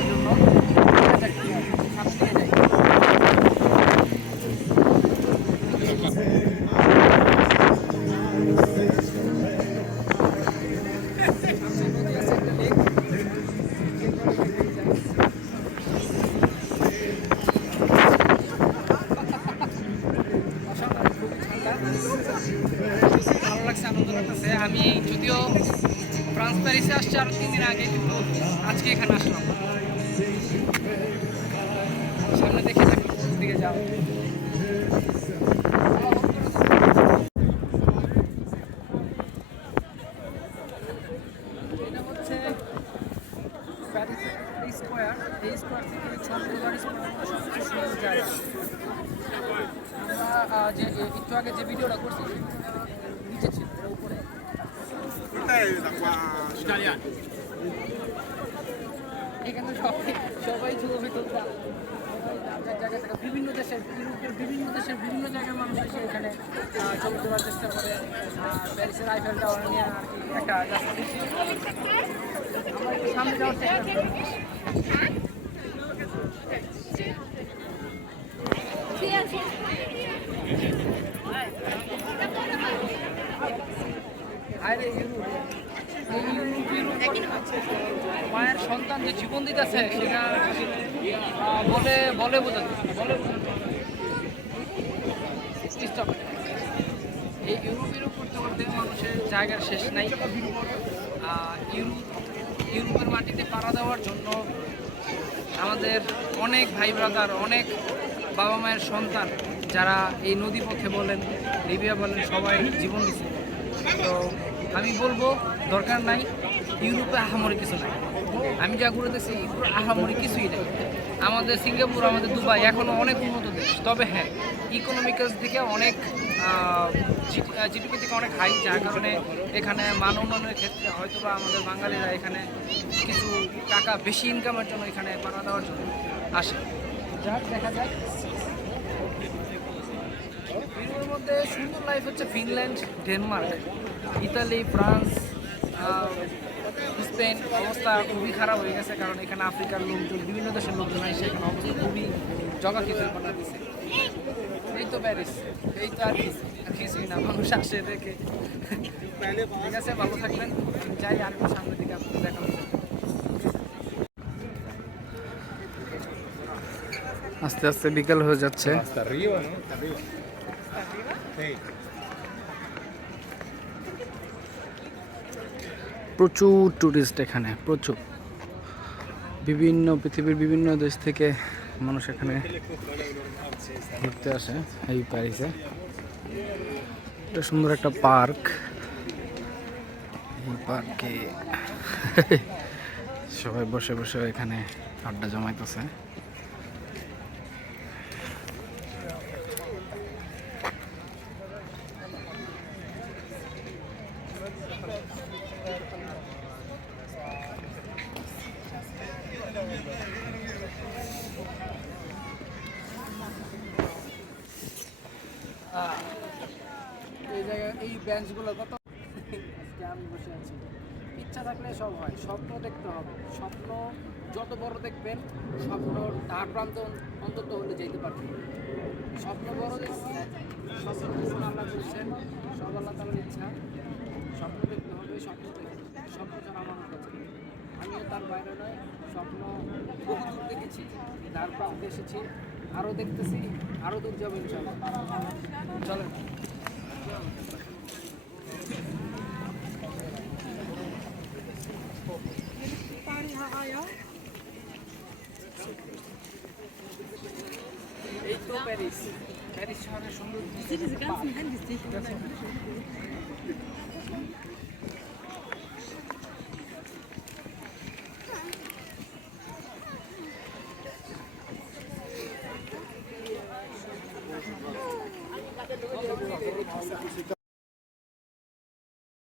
রাখার জন্য ভালো লাগছে, আনন্দ লাগতেছে। আমি যদিও ফ্রান্স প্যারিসে আসছি আরও তিন দিন আগে, কিন্তু আজকে এখানে আসলাম। সামনে দেখে দিকে যাব এটা হচ্ছে এই স্কোয়ার এই স্কোয়ার থেকে চন্দ্রবাড়ি পর্যন্ত সবচেয়ে সুন্দর জায়গা। আমরা যে একটু আগে যে ভিডিওটা করছি নিচে ছিল উপরে। এখানে সবাই সবাই ছবি তুলতাম বিভিন্ন দেশের ইউরোপের বিভিন্ন দেশের বিভিন্ন জায়গার মানুষ এসে এখানে ছবি তোলার চেষ্টা করে। প্যারিসের আইফেল টাওয়ার নিয়ে আর কি একটা সামনে যাওয়ার চেষ্টা করি। ইউরোপ ইউরোপ মায়ের সন্তান যে জীবন দিতেছে, সেটা বলে বলে বোঝা বলে বোঝা যায় না। Stop it. এই ইউরোপ ইউরোপ করতে করতে মানুষের জায়গার শেষ নাই ইউরোপ ইউরোপের মাটিতে পাড়া দেওয়ার জন্য আমাদের অনেক ভাই ব্রাদার, অনেক বাবা মায়ের সন্তান, যারা এই নদী পথে বলেন, লিবিয়া বলেন, সবাই জীবন দিচ্ছে তো আমি বলব, দরকার নাই ইউরোপে আহামরি কিছু নাই। আমি যা ঘুরে দেখছি ইউরোপে আহামরি কিছুই নেই। আমাদের সিঙ্গাপুর, আমাদের দুবাই এখনও অনেক উন্নত দেশ। তবে হ্যাঁ ইকোনমিক্যাল দিকে অনেক জিডিপি থেকে অনেক হাই যার কারণে এখানে মান উন্নয়নের ক্ষেত্রে হয়তো বা আমাদের বাঙালিরা এখানে কিছু টাকা বেশি ইনকামের জন্য এখানে পাড়া দেওয়ার জন্য আসে। যাক, দেখা যাক। মধ্যে সুন্দর লাইফ হচ্ছে Finland, Denmark, Italy, France Spain অবস্থা খুবই খারাপ হয়ে গেছে কারণ এখানে আফ্রিকার লোকজন বিভিন্ন দেশের লোকজন আসে এখানে অবস্থা খুবই জগা কিছু বানা দিছে এই তো প্যারিস এই তো আর কিছুই না মানুষ আসে দেখে। ঠিক আছে ভালো থাকবেন যাই আর একটু সামনের দিকে আপনাদের দেখা হচ্ছে আস্তে আস্তে বিকাল হয়ে যাচ্ছে। প্রচুর ট্যুরিস্ট এখানে, প্রচুর। বিভিন্ন পৃথিবীর বিভিন্ন দেশ থেকে মানুষ এখানে ঘুরতে আসে, এই প্যারিসে এটা সুন্দর একটা পার্ক এই পার্কে সবাই বসে বসে এখানে আড্ডা জমাইতেছে। এই বেঞ্চগুলো কত? আজকে আমি বসে আছি। ইচ্ছা থাকলে সব হয়, স্বপ্ন দেখতে হবে। স্বপ্ন যত বড় দেখবেন, স্বপ্ন তার প্রান্ত অন্তত হলে যেতে পারবেন। স্বপ্ন বড় দেখছি স্বপ্ন পূরণ আল্লাহ করছেন, সব আল্লাহ তালার ইচ্ছা। স্বপ্ন দেখতে হবে, স্বপ্ন দেখতে স্বপ্ন ছাড়া আমার কাছে। আমিও তার বাইরে নয়, স্বপ্ন বহু দূর দেখেছি, তার প্রান্তে এসেছি। আরও দেখতেছি আরও দূর যাব ইনশাল্লাহ চলেন। এই তো প্যারিস প্যারিস শহরের সুন্দর Teşekkür